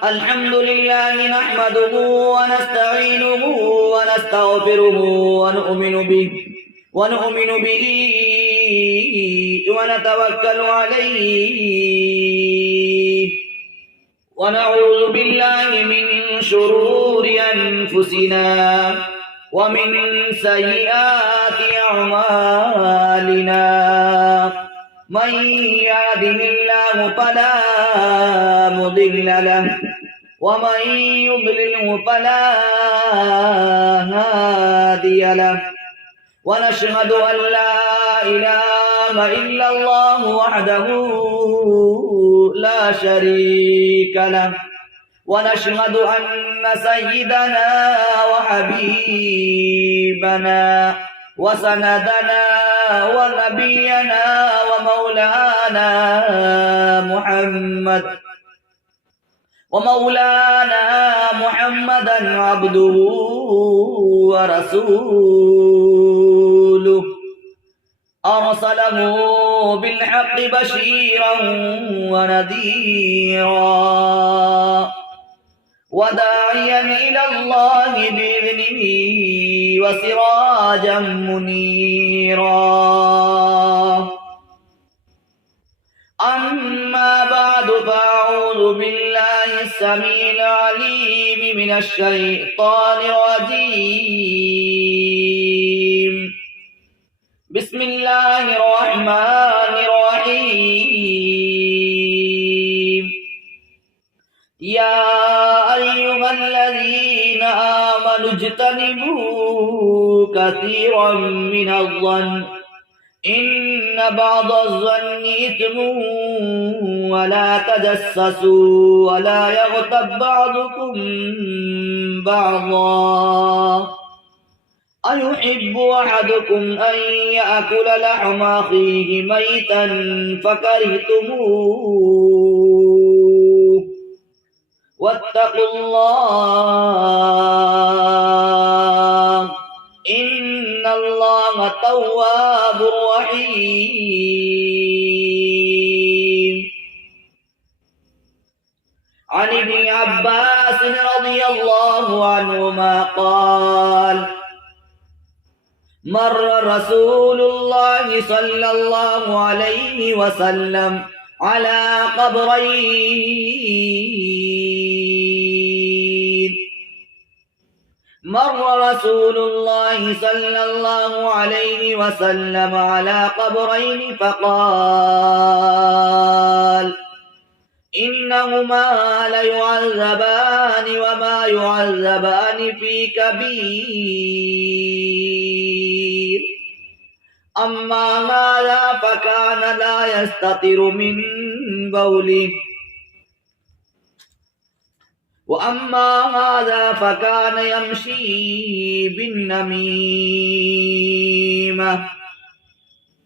الحمد لله نحمده ونستعينه ونستغفره ونؤمن به ونتوكل عليه ونعوذ بالله من شرور أنفسنا ومن سيئات أعمالنا من يهده الله فلا مضل له ومن يضلله فلا هادي له ونشهد أن لا إله إلا الله وحده لا شريك له ونشهد أن سيدنا وحبيبنا وسندنا ونبينا ومولانا محمدا عبده ورسوله أرسله بالحق بشيرا ونذيرا وداعيا إلى الله بإذنه وسراجا منيرا. أما بعد فأعوذ بالله السميع العليم من الشيطان الرجيم. بسم الله الرحمن الرحيم. يا أيها الذين آمنوا اجتنبوا كثيرا من الظن إن بعض الظن إثم ولا تجسسوا ولا يغتب بعضكم بعضا أيحب أحدكم أن يأكل لحم أخيه ميتا فكرهتموه واتقوا الله إن الله تواب رحيم. عن ابن عباس رضي الله عنهما قال مر رسول الله صلى الله عليه وسلم على قبرين فقال إنهما ليعذبان وما يعذبان في كبير أما هذا فكان لا يستتر من بوله وأما هذا فكان يمشي بالنميمة.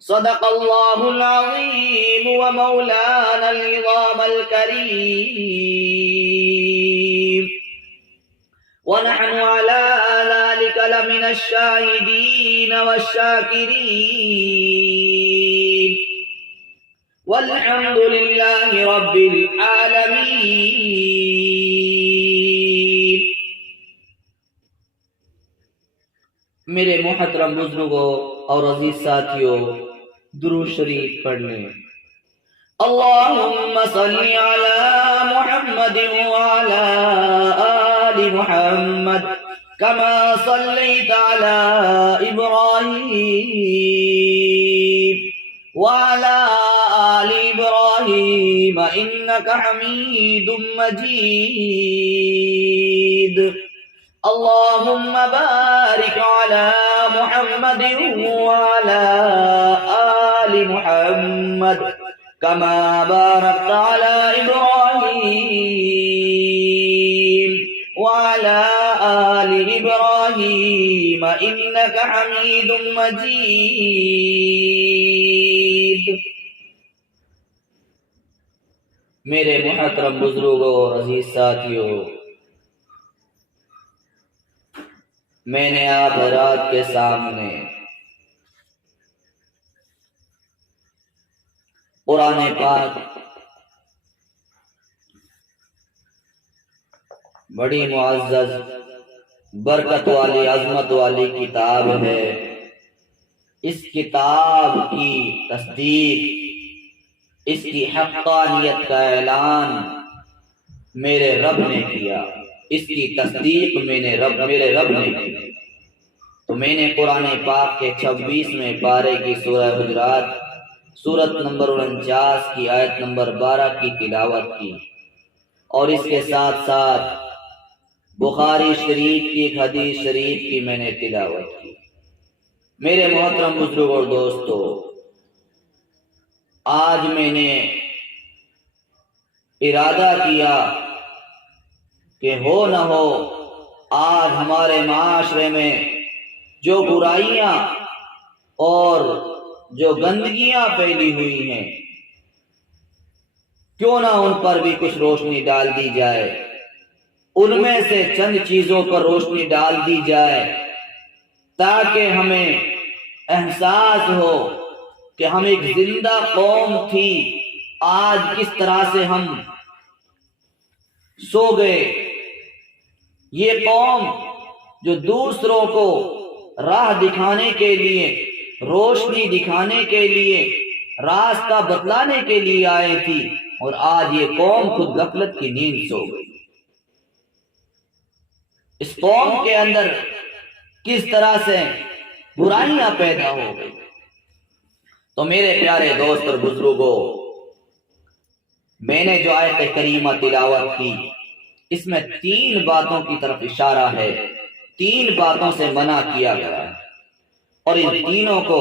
صدق الله العظيم ومولانا العظام الكريم ونحن على ذلك لمن الشاهدين والشاكرين والحمد لله رب العالمين. میرے محترم بزرگوں اور عزیز ساتھیوں، درود شریف پڑھ لیں. اللہم صلی علی محمد وعلی آل محمد کما صلیت علی ابراہیم وعلی آل ابراہیم انک حمید مجید. اللهم بارك على محمد وعلى آل محمد كما باركت على إبراهيم وعلى آل إبراهيم إنك حميد مجيد. میرے محترم بزرگوں اور عزیز ساتھیوں، میں نے آپ حضرات کے سامنے قرآن پاک بڑی معزز برکت والی عظمت والی کتاب ہے۔ اس کتاب کی تصدیق، اس کی حقانیت کا اعلان میرے رب نے کیا، اس کی تصدیق میرے رب نے کی۔ تو میں نے قرآن پاک کے 26ویں پارے کی سورہ حجرات سورت نمبر 49 کی آیت نمبر 12 کی تلاوت کی، اور اس کے ساتھ ساتھ بخاری شریف کی ایک حدیث شریف کی میں نے تلاوت کی۔ میرے محترم بزرگ اور دوستو، آج میں نے ارادہ کیا کہ ہو نہ ہو آج ہمارے معاشرے میں جو برائیاں اور جو گندگیاں پھیلی ہوئی ہیں، کیوں نہ ان پر بھی کچھ روشنی ڈال دی جائے، ان میں سے چند چیزوں پر روشنی ڈال دی جائے، تاکہ ہمیں احساس ہو کہ ہم ایک زندہ قوم تھی، آج کس طرح سے ہم سو گئے۔ یہ قوم جو دوسروں کو راہ دکھانے کے لیے، روشنی دکھانے کے لیے، راستہ بتلانے کے لیے آئی تھی، اور آج یہ قوم خود غفلت کی نیند سو گئی۔ اس قوم کے اندر کس طرح سے برائیاں پیدا ہو گئی۔ تو میرے پیارے دوست اور بزرگوں، میں نے جو آیت کریمہ تلاوت کی، اس میں 3 باتوں کی طرف اشارہ ہے، 3 باتوں سے منع کیا گیا ہے، اور ان تینوں کو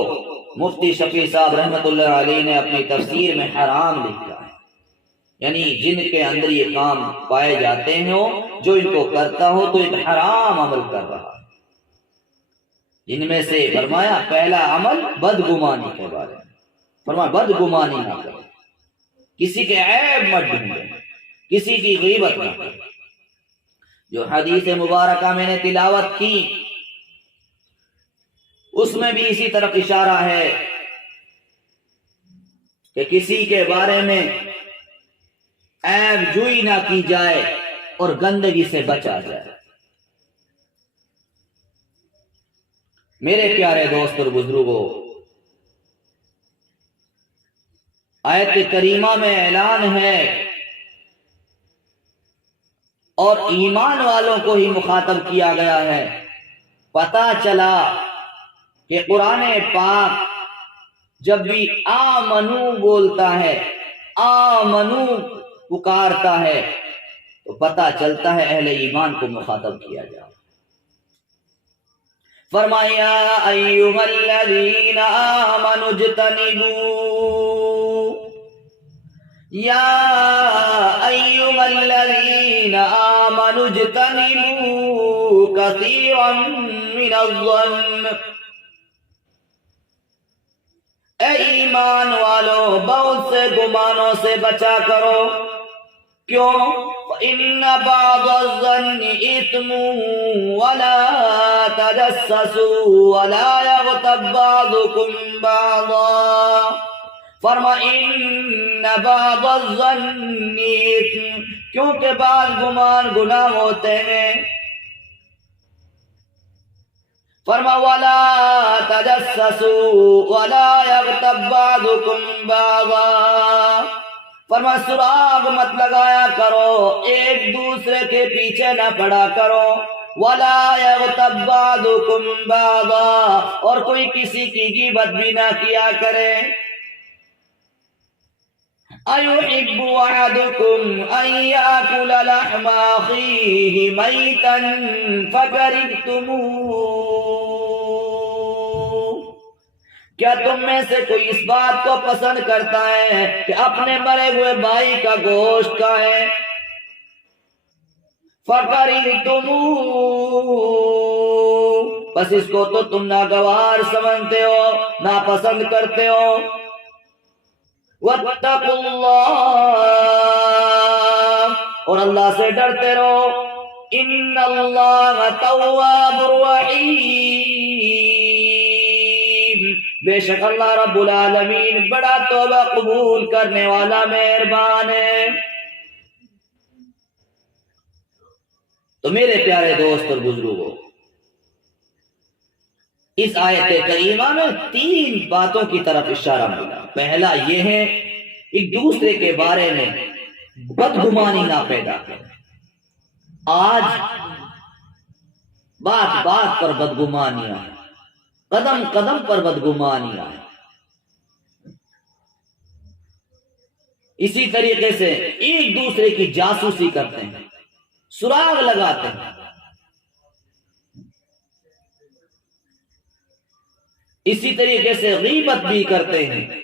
مفتی شفیع صاحب رحمۃ اللہ علیہ نے اپنی تفسیر میں حرام لکھا ہے، یعنی جن کے اندر یہ کام پائے جاتے ہیں، جو ان کو کرتا ہو تو ایک حرام عمل کر رہا ہے۔ جن میں سے فرمایا پہلا عمل بدگمانی کے بارے میں، فرمایا بدگمانی نہ کرو، کسی کے عیب مت ڈھونڈو، کسی کی غیبت نہ کرو۔ جو حدیث مبارکہ میں نے تلاوت کی، اس میں بھی اسی طرف اشارہ ہے کہ کسی کے بارے میں عیب جوئی نہ کی جائے اور گندگی سے بچا جائے۔ میرے پیارے دوست اور بزرگوں، آیت کریمہ میں اعلان ہے، اور ایمان والوں کو ہی مخاطب کیا گیا ہے۔ پتہ چلا کہ قرآن پاک جب بھی آمنو بولتا ہے، آمنو پکارتا ہے، تو پتہ چلتا ہے اہل ایمان کو مخاطب کیا جائے۔ فرمایا ایھا الذین آمنوا اجتنبوا، یا ایھا الذین آمنوا اجتنبوا کثیرا من الظن، اے ایمان والو بہت سے گمانوں سے بچا کرو۔ کیوں؟ فَإِنَّ بَعْضَ الظَّنِّ إِثْمٌ وَلَا تَجَسَّسُوا وَلَا يَغْتَبْ بَعْضُكُمْ بَعْضًا، فَإِنَّ بَعْضَ الظَّنِّ إِثْمٌ، کیونکہ بعض گمان گناہ ہوتے ہیں۔ فرما وَلَا تَجَسَّسُوا وَلَا يَغْتَبْ بَعْضُكُمْ بَعْضًا، فرما سراغ مت لگایا کرو، ایک دوسرے کے پیچھے نہ پڑا کرو۔ وَلَا يَغْتَبْ بَعْضُكُمْ بَعْضًا، اور کوئی کسی کی غیبت بھی نہ کیا کرے۔ أَيُحِبُّ أَحَدُكُمْ أَن يَأْكُلَ لَحْمَ أَخِيهِ مَيْتًا فَكَرِهْتُمُوهُ، کیا تم میں سے کوئی اس بات کو پسند کرتا ہے کہ اپنے مرے ہوئے بھائی کا گوشت کھائے؟ فَكَرِهْتُمُوهُ، بس اس کو تو تم ناگوار سمجھتے ہو، ناپسند کرتے ہو۔ وَاتَّقُوا اللَّهَ، اور اللہ سے ڈرتے رہو۔ إِنَّ اللَّهَ تَوَّابٌ رَحِيمٌ، بے شک اللہ رب العالمین بڑا توبہ قبول کرنے والا مہربان ہے۔ تو میرے پیارے دوست اور بزرگوں، اس آیت کریمہ میں 3 باتوں کی طرف اشارہ ملا۔ پہلا یہ ہے ایک دوسرے کے بارے میں بدگمانی نہ پیدا کریں۔ آج بات بات پر بدگمانیاں، قدم قدم پر بدگمانیاں، اسی طریقے سے ایک دوسرے کی جاسوسی کرتے ہیں، سراغ لگاتے ہیں، اسی طریقے سے غیبت بھی کرتے ہیں۔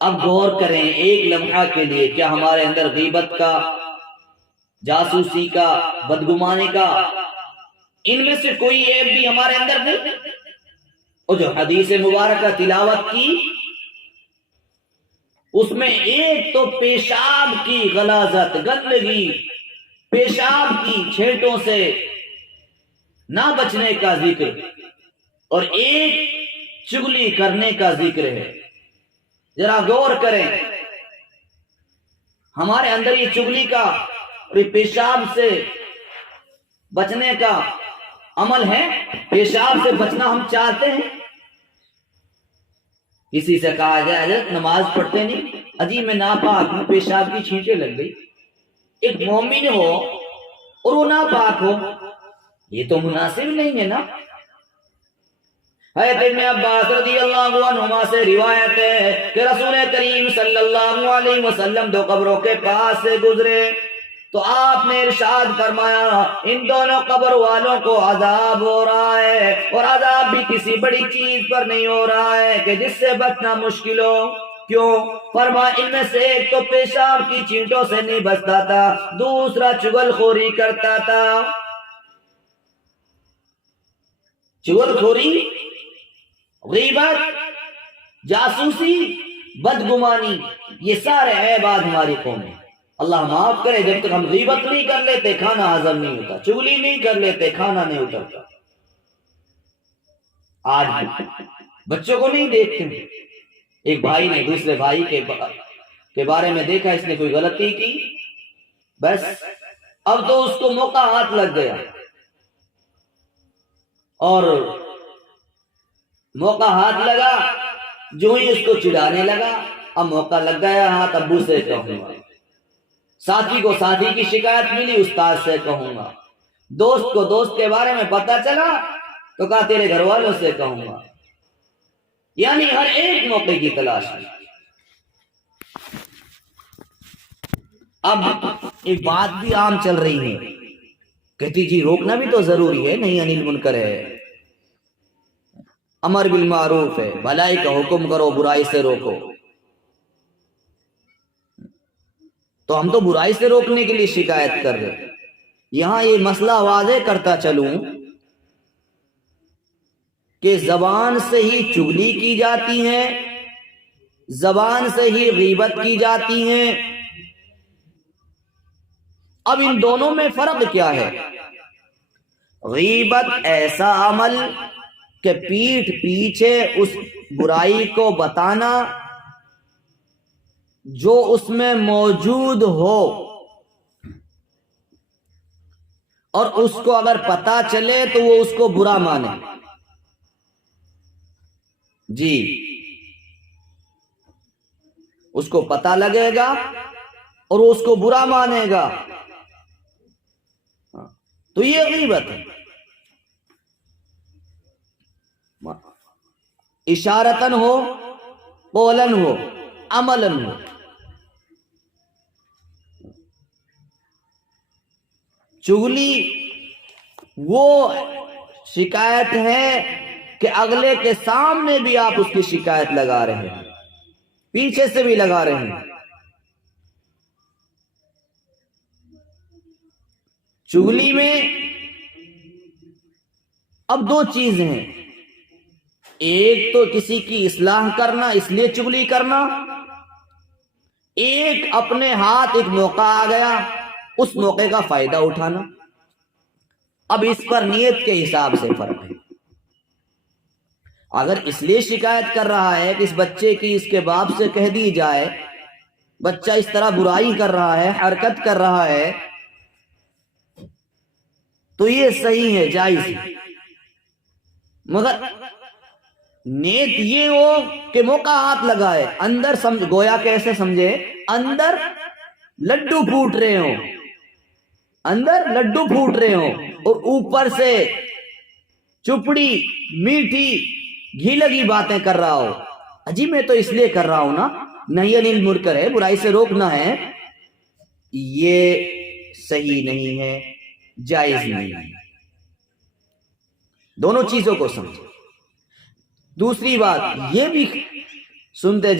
اب غور کریں ایک لمحہ کے لیے، کیا ہمارے اندر غیبت کا، جاسوسی کا، بدگمانی کا، ان میں سے کوئی عیب بھی ہمارے اندر نہیں؟ اور جو حدیث مبارکہ تلاوت کی، اس میں ایک تو پیشاب کی غلاظت، گندگی، پیشاب کی چھینٹوں سے نہ بچنے کا ذکر، اور ایک چغلی کرنے کا ذکر ہے۔ ذرا غور کریں، ہمارے اندر یہ چغلی کا اور یہ پیشاب سے بچنے کا عمل ہے؟ پیشاب سے بچنا ہم چاہتے ہیں؟ کسی سے کہا جائے حضرت نماز پڑھتے نہیں، اجی میں ناپاک ہوں، پیشاب کی چھینٹیں لگ گئی۔ ایک مومن ہو اور وہ ناپاک ہو، یہ تو مناسب نہیں ہے نا۔ حضرت ابن عباس رضی اللہ عنہما سے روایت ہے کہ رسول کریم صلی اللہ علیہ وسلم 2 قبروں کے پاس سے گزرے تو آپ نے ارشاد فرمایا، ان دونوں قبر والوں کو عذاب ہو رہا ہے، اور عذاب بھی کسی بڑی چیز پر نہیں ہو رہا ہے کہ جس سے بچنا مشکل ہو۔ کیوں؟ فرمایا ان میں سے ایک تو پیشاب کی چینٹوں سے نہیں بچتا تھا، دوسرا چغل خوری کرتا تھا۔ چغل خوری، غیبت، جاسوسی، بدگمانی، یہ سارے عیبات ہماری قوم میں۔ اللہ معاف کرے، جب تک ہم غیبت نہیں کر لیتے کھانا ہضم نہیں ہوتا، چغلی نہیں کر لیتے کھانا نہیں اترتا۔ آج بچوں کو نہیں دیکھتے، ایک بھائی نے دوسرے بھائی کے بارے میں دیکھا اس نے کوئی غلطی کی، بس اب تو اس کو موقع ہاتھ لگ گیا، اور موقع ہاتھ لگا، جو ہی اس کو چڑھانے لگا، اب موقع لگ گیا ہاتھ، ابو سے کہوں گا، ساتھی کو ساتھی کی شکایت ملی، استاد سے کہوں گا، دوست کو دوست کے بارے میں پتہ چلا تو کہا تیرے گھر والوں سے کہوں گا، یعنی ہر ایک موقع کی تلاش میں۔ اب ایک بات بھی عام چل رہی ہے، کہتی جی روکنا بھی تو ضروری ہے، نہیں انل منکر ہے، امر بالمعروف ہے، بھلائی کا حکم کرو، برائی سے روکو۔ تو ہم تو برائی سے روکنے کے لیے شکایت کر رہے، یہاں یہ مسئلہ واضح کرتا چلوں کہ زبان سے ہی چغلی کی جاتی ہے، زبان سے ہی غیبت کی جاتی ہے۔ اب ان دونوں میں فرق کیا ہے؟ غیبت ایسا عمل کہ پیٹھ پیچھے اس برائی کو بتانا جو اس میں موجود ہو، اور اس کو اگر پتا چلے تو وہ اس کو برا مانے۔ جی، اس کو پتا لگے گا اور وہ اس کو برا مانے گا، تو یہ غیبت ہے۔ اشارتن ہو، قولن ہو، عملن ہو۔ چغلی وہ شکایت ہے کہ اگلے کے سامنے بھی آپ اس کی شکایت لگا رہے ہیں، پیچھے سے بھی لگا رہے ہیں۔ چغلی میں اب 2 چیزیں ہیں، ایک تو کسی کی اصلاح کرنا، اس لیے چغلی کرنا، ایک اپنے ہاتھ ایک موقع آ گیا، اس موقع کا فائدہ اٹھانا۔ اب اس پر نیت کے حساب سے فرق ہے۔ اگر اس لیے شکایت کر رہا ہے کہ اس بچے کی اس کے باپ سے کہہ دی جائے، بچہ اس طرح برائی کر رہا ہے، حرکت کر رہا ہے، تو یہ صحیح ہے، جائز ہے، مگر نیت یہ ہو کہ موقع ہاتھ لگائے، اندر سمجھ، گویا کیسے سمجھے، اندر لڈو پھوٹ رہے ہوں، اندر لڈو پھوٹ رہے ہوں اور اوپر سے چپڑی میٹھی گھی لگی باتیں کر رہا ہو، اجی میں تو اس لیے کر رہا ہوں نا، نہی عن المنکر ہے، برائی سے روکنا ہے، یہ صحیح نہیں ہے، جائز نہیں ہے۔ دونوں چیزوں کو سمجھے۔ دوسری بات یہ بھی سنتے